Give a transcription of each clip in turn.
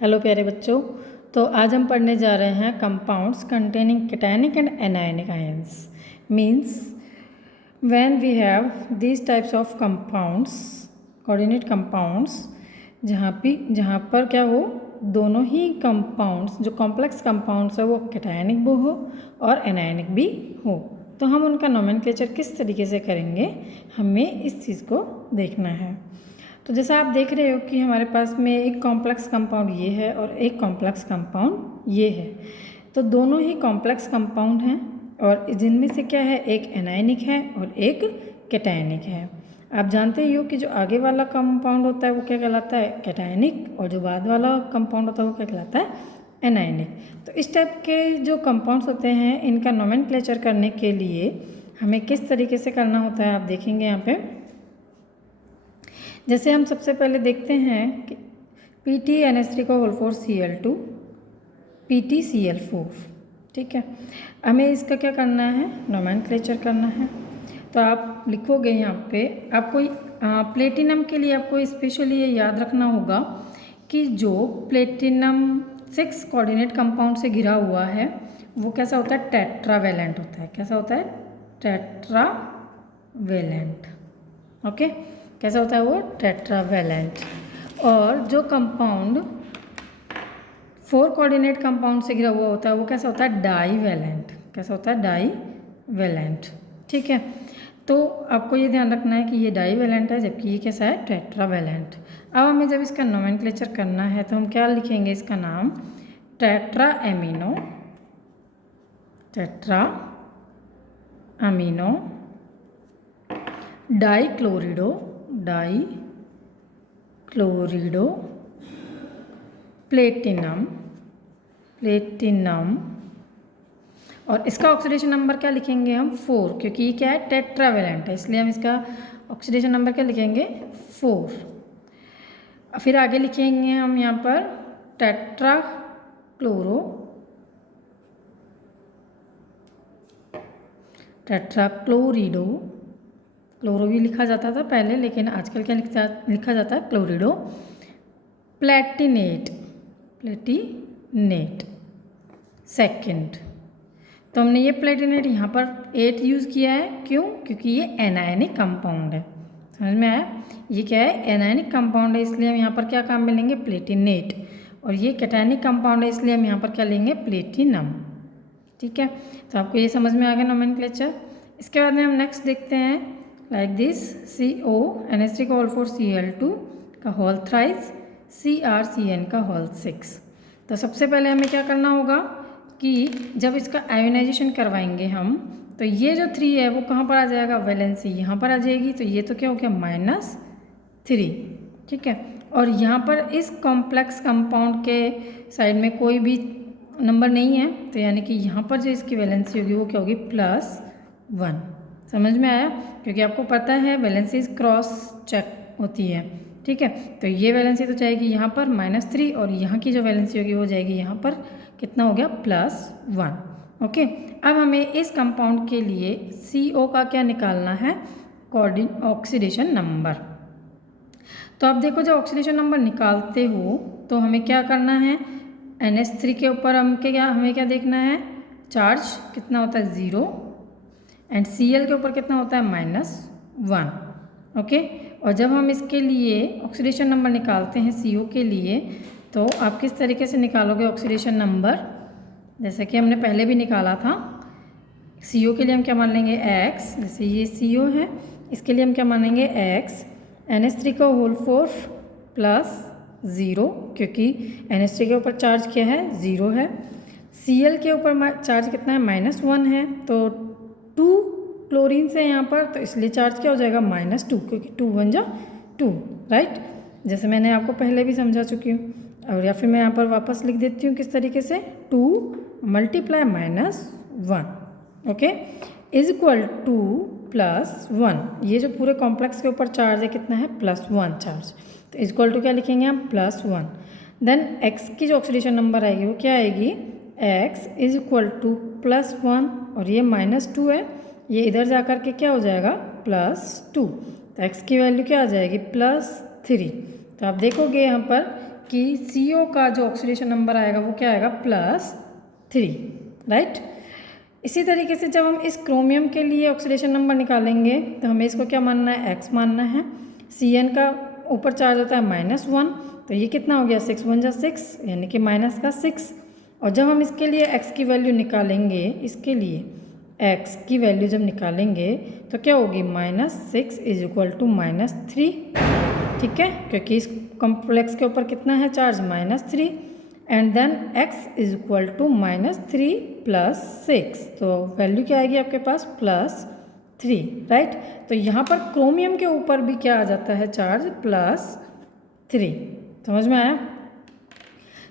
Hello प्यारे बच्चों। तो आज हम पढ़ने जा रहे हैं compounds containing cationic and anionic ions. Means when we have these types of compounds, coordinate compounds, जहाँ पर क्या हो, दोनों ही कंपाउंड्स जो कॉम्प्लेक्स कंपाउंड्स है वो कैटायनिक भी हो और एनायनिक भी हो। तो हम उनका नोमेनक्लेचर किस तरीके से करेंगे, हमें इस चीज़ को देखना है। तो जैसा आप देख रहे हो कि हमारे पास में एक कॉम्प्लेक्स कंपाउंड ये है और एक कॉम्प्लेक्स कंपाउंड ये है। तो दोनों ही कॉम्प्लेक्स कंपाउंड हैं और जिनमें से क्या है, एक एनायनिक है और एक कैटायनिक है। आप जानते ही हो कि जो आगे वाला कंपाउंड होता है वो क्या कहलाता है, कैटायनिक, और जो बाद वाला कंपाउंड होता है वो क्या कहलाता है, एनायनिक। तो इस टाइप के जो कंपाउंड्स होते हैं इनका नोमेनक्लेचर करने के लिए हमें किस तरीके से करना होता है आप देखेंगे यहाँ पे। जैसे हम सबसे पहले देखते हैं कि PtNH3 PtCl4, ठीक है। हमें इसका क्या करना है, नोमेनक्लेचर करना है। तो आप लिखोगे यहाँ पे, आपको प्लेटिनम के लिए आपको स्पेशली ये याद रखना होगा कि जो प्लेटिनम 6 कोऑर्डिनेट कंपाउंड से घिरा हुआ है वो कैसा होता है, टेट्रावेलेंट होता है। कैसा होता है, टेट्रावेलेंट। ओके, कैसा होता है वो, टेट्रावेलेंट। और जो कंपाउंड 4 कोऑर्डिनेट कंपाउंड से घिरा हुआ होता है वो कैसा होता है, डाईवेलेंट। कैसा होता है, डाईवेलेंट, ठीक है। तो आपको ये ध्यान रखना है कि ये डाईवेलेंट है जबकि ये कैसा है, टेट्रावेलेंट। अब हमें जब इसका नोमेनक्लेचर करना है तो हम क्या लिखेंगे, इसका नाम टेट्रा अमीनो डाईक्लोरिडो प्लेटिनम। और इसका ऑक्सीडेशन नंबर क्या लिखेंगे हम, 4, क्योंकि ये क्या है, टेट्रावेलेंट है, इसलिए हम इसका ऑक्सीडेशन नंबर क्या लिखेंगे, 4। फिर आगे लिखेंगे हम यहाँ पर टेट्राक्लोरिडो। क्लोरो भी लिखा जाता था पहले, लेकिन आजकल क्या लिखा जाता है, क्लोरिडो प्लेटिनेट सेकंड। तो हमने ये प्लेटिनेट यहाँ पर 8 यूज़ किया है, क्यों, क्योंकि ये एनायनिक कंपाउंड है। समझ में आया, ये क्या है, एनायनिक कंपाउंड है, इसलिए हम यहाँ पर क्या काम में लेंगे, प्लेटिनेट। और ये कैटायनिक कंपाउंड है, इसलिए हम यहाँ पर क्या लेंगे, प्लेटिनम, ठीक है। तो आपको ये समझ में आ गया नोमेनक्लेचर। इसके बाद में हम नेक्स्ट देखते हैं, लाइक दिस CONH3 का होल थ्राइस, CrCN का होल 6। तो सबसे पहले हमें क्या करना होगा कि जब इसका आयोनाइजेशन करवाएंगे हम, तो ये जो 3 है वो कहाँ पर आ जाएगा, वैलेंसी यहाँ पर आ जाएगी। तो ये तो क्या हो गया, -3, ठीक है। और यहाँ पर इस कॉम्प्लेक्स कंपाउंड के साइड में कोई भी नंबर नहीं है, तो यानी कि यहाँ पर जो इसकी वैलेंसी होगी वो क्या होगी, +1। समझ में आया, क्योंकि आपको पता है वैलेंसी क्रॉस चेक होती है, ठीक है। तो ये वैलेंसी तो जाएगी यहाँ पर -3 और यहाँ की जो वैलेंसी होगी वो जाएगी यहाँ पर, कितना हो गया, +1। ओके, अब हमें इस कंपाउंड के लिए CO का क्या निकालना है, ऑक्सीडेशन नंबर। तो आप देखो, जब ऑक्सीडेशन नंबर निकालते हो तो हमें क्या करना है, NH3 के ऊपर हमें क्या देखना है, चार्ज कितना होता है, 0, एंड Cl के ऊपर कितना होता है, -1। ओके, और जब हम इसके लिए ऑक्सीडेशन नंबर निकालते हैं CO के लिए, तो आप किस तरीके से निकालोगे ऑक्सीडेशन नंबर, जैसे कि हमने पहले भी निकाला था। CO के लिए हम क्या मान लेंगे, X, जैसे ये CO है, इसके लिए हम क्या मानेंगे, X, NH3 का होल 4 +0, क्योंकि NH3 के ऊपर चार्ज क्या है, 0 है। Cl के ऊपर चार्ज कितना है, -1 है, तो 2 क्लोरीन से यहाँ पर, तो इसलिए चार्ज क्या हो जाएगा, -2, क्योंकि 2 × 1 = 2, राइट। जैसे मैंने आपको पहले भी समझा चुकी हूँ, और या फिर मैं यहाँ पर वापस लिख देती हूँ किस तरीके से, 2 × -1, ओके, = +1। ये जो पूरे कॉम्प्लेक्स के ऊपर चार्ज है कितना है, +1 चार्ज, तो इक्वल टू क्या लिखेंगे हम, +1। देन X की जो ऑक्सीडेशन नंबर आएगी वो क्या आएगी, X = +1, और ये -2 है, ये इधर जा कर के क्या हो जाएगा, +2। तो X की वैल्यू क्या आ जाएगी, +3। तो आप देखोगे यहाँ पर कि CO का जो ऑक्सीडेशन नंबर आएगा वो क्या आएगा +3, राइट। इसी तरीके से जब हम इस क्रोमियम के लिए ऑक्सीडेशन नंबर निकालेंगे तो हमें इसको क्या मानना है, x मानना है। Cn का ऊपर चार्ज होता है -1, तो ये कितना हो गया 6 × 6 यानी कि -6। और जब हम इसके लिए x की वैल्यू निकालेंगे, इसके लिए x की वैल्यू जब निकालेंगे तो क्या होगी -6 = -3, ठीक है, क्योंकि इस कॉम्प्लेक्स के ऊपर कितना है चार्ज -3 एंड देन x = -3 + 6, तो वैल्यू क्या आएगी आपके पास +3, राइट। तो यहाँ पर क्रोमियम के ऊपर भी क्या आ जाता है चार्ज +3, समझ में आया।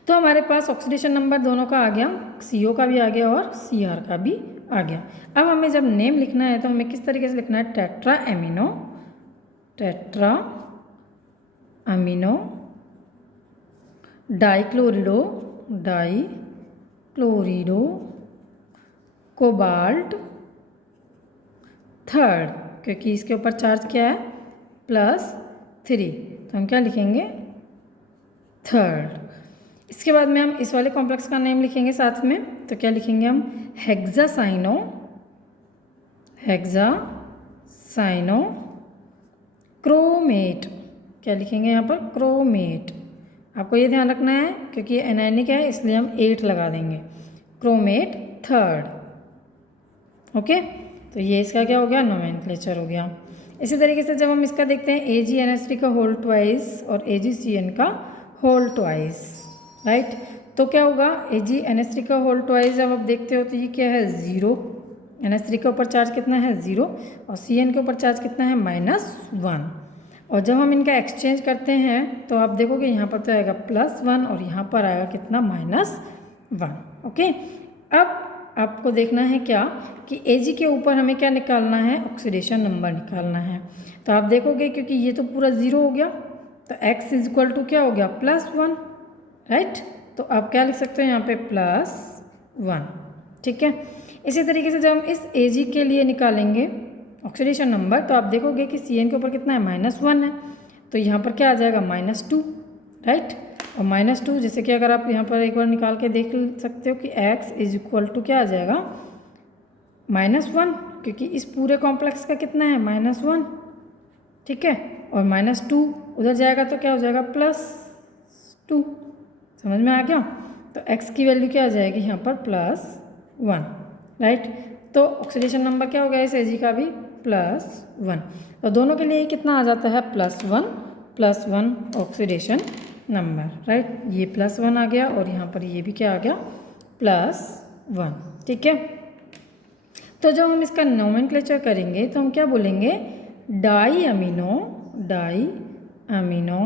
तो हमारे पास ऑक्सीडेशन नंबर दोनों का आ गया, CO का भी आ गया और CR का भी आ गया। अब हमें जब नेम लिखना है तो हमें किस तरीके से लिखना है, टेट्रा अमीनो डाइक्लोरिडो कोबाल्ट थर्ड, क्योंकि इसके ऊपर चार्ज क्या है +3, तो हम क्या लिखेंगे थर्ड। इसके बाद में हम इस वाले कॉम्प्लेक्स का नेम लिखेंगे साथ में, तो क्या लिखेंगे हम हेक्सासाइनो क्रोमेट, क्या लिखेंगे यहाँ पर क्रोमेट। आपको ये ध्यान रखना है क्योंकि ये एनायनिक है इसलिए हम 8 लगा देंगे, क्रोमेट थर्ड, ओके। तो ये इसका क्या हो गया, नोमेनक्लेचर हो गया। इसी तरीके से जब हम इसका देखते हैं AgNH3 का होल ट्वाइस और AgCN का होल ट्वाइस, राइट। तो क्या होगा AgNH3 का होल ट्वाइस जब आप देखते हो तो ये क्या है 0, NH3 के ऊपर चार्ज कितना है 0 और CN के ऊपर चार्ज कितना है -1। और जब हम इनका एक्सचेंज करते हैं तो आप देखोगे यहाँ पर तो आएगा +1 और यहाँ पर आएगा कितना -1, ओके। अब आपको देखना है क्या कि Ag के ऊपर हमें क्या निकालना है, ऑक्सीडेशन नंबर निकालना है। तो आप देखोगे क्योंकि ये तो पूरा 0 हो गया तो x = क्या हो गया +1, राइट। तो आप क्या लिख सकते हो यहाँ पे +1, ठीक है। इसी तरीके से जब हम इस Ag के लिए निकालेंगे ऑक्सीडेशन नंबर तो आप देखोगे कि CN के ऊपर कितना है -1 है, तो यहाँ पर क्या आ जाएगा -2, राइट। और -2 जैसे कि अगर आप यहाँ पर एक बार निकाल के देख सकते हो कि x = क्या आ जाएगा -1, क्योंकि इस पूरे कॉम्प्लेक्स का कितना है -1, ठीक है। और -2 उधर जाएगा तो क्या हो जाएगा +2, समझ में आ गया। तो x की वैल्यू क्या आ जाएगी यहाँ पर +1, राइट। तो ऑक्सीडेशन नंबर क्या हो गया इस Ag का भी +1, तो दोनों के लिए कितना आ जाता है +1 ऑक्सीडेशन नंबर, राइट। ये +1 आ गया और यहाँ पर ये भी क्या आ गया +1, ठीक है। तो जब हम इसका नोमेनक्लेचर करेंगे तो हम क्या बोलेंगे, di amino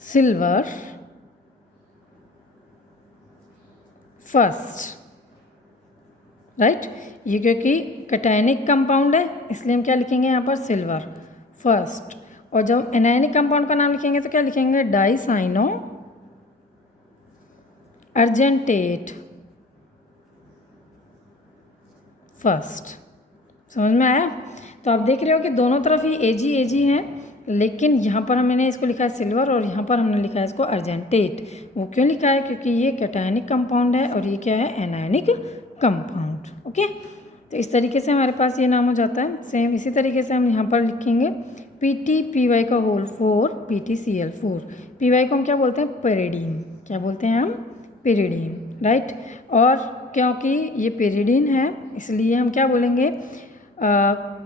silver first, right. ये क्योंकि कैटायनिक कंपाउंड है इसलिए हम क्या लिखेंगे यहाँ पर सिल्वर फर्स्ट। और जब एनायनिक कंपाउंड का नाम लिखेंगे तो क्या लिखेंगे, डाइसाइनो अर्जेंटेट फर्स्ट, समझ में आया। तो आप देख रहे हो कि दोनों तरफ ही Ag हैं, लेकिन यहाँ पर हमने इसको लिखा है सिल्वर और यहाँ पर हमने लिखा है इसको अर्जेंटेट। वो क्यों लिखा है, क्योंकि ये कैटायनिक कंपाउंड है और ये क्या है एनायनिक कंपाउंड, ओके। तो इस तरीके से हमारे पास ये नाम हो जाता है। सेम इसी तरीके से हम यहाँ पर लिखेंगे PTPy का होल 4 PTCl4। PY को हम क्या बोलते हैं पेरिडीन, क्या बोलते हैं हम पेरिडीन, राइट। और क्योंकि ये पेरिडीन है इसलिए हम क्या बोलेंगे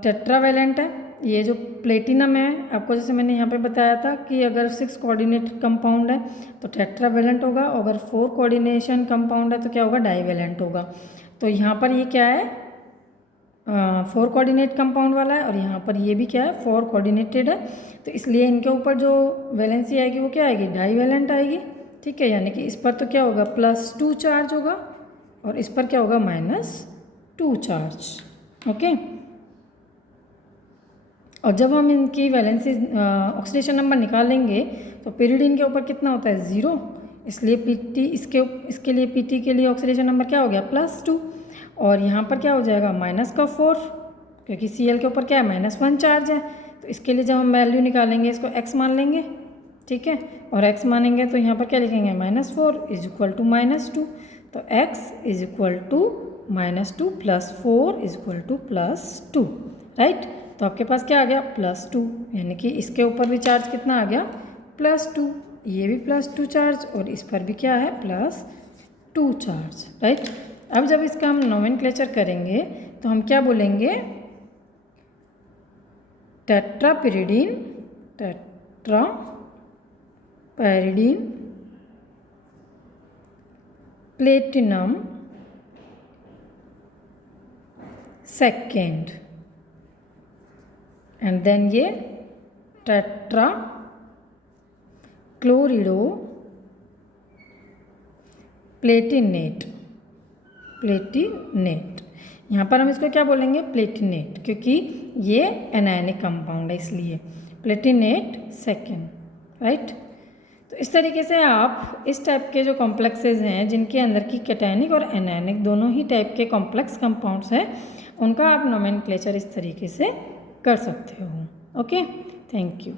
टेट्रावेलेंट है। ये जो प्लेटिनम है आपको जैसे मैंने यहाँ पे बताया था कि अगर 6 कोऑर्डिनेट कंपाउंड है तो टेट्रावेलेंट होगा, और अगर 4 कोऑर्डिनेशन कंपाउंड है तो क्या होगा डाइवेलेंट होगा। तो यहाँ पर ये क्या है 4 कोऑर्डिनेट कंपाउंड वाला है और यहाँ पर ये भी क्या है 4 कोऑर्डिनेटेड है, तो इसलिए इनके ऊपर जो वैलेंसी आएगी वो क्या आएगी डाइवेलेंट आएगी, ठीक है। यानी कि इस पर तो क्या होगा +2 चार्ज होगा और इस पर क्या होगा -2 चार्ज, ओके। और जब हम इनकी वैलेंसी ऑक्सीडेशन नंबर निकालेंगे तो पेरिडीन के ऊपर कितना होता है 0, इसलिए PT इसके लिए PT के लिए ऑक्सीडेशन नंबर क्या हो गया +2 और यहाँ पर क्या हो जाएगा -4, क्योंकि Cl के ऊपर क्या है -1 चार्ज है। तो इसके लिए जब हम वैल्यू निकालेंगे इसको x मान लेंगे, ठीक है। और x मानेंगे तो यहाँ पर क्या लिखेंगे -4 इज इक्वल टू -2, तो x is equal to -2 + 4 is equal to +2, right. तो आपके पास क्या आ गया +2, यानी कि इसके ऊपर भी चार्ज कितना आ गया +2, ये भी +2 चार्ज और इस पर भी क्या है +2 चार्ज, राइट। अब जब इसका हम नोमेनक्लेचर करेंगे तो हम क्या बोलेंगे टेट्रापिरिडीन, प्लेटिनम सेकेंड, एंड देन ये टेट्रा क्लोरिडो प्लेटिनेट। यहाँ पर हम इसको क्या बोलेंगे प्लेटिनेट, क्योंकि ये एनायनिक कंपाउंड है इसलिए प्लेटिनेट सेकेंड, राइट। तो इस तरीके से आप इस टाइप के जो कॉम्प्लेक्सेस हैं जिनके अंदर की कैटायनिक और एनायनिक दोनों ही टाइप के कॉम्प्लेक्स कंपाउंड्स हैं, उनका आप नोमेनक्लेचर इस तरीके से कर सकते हो। Okay, thank you.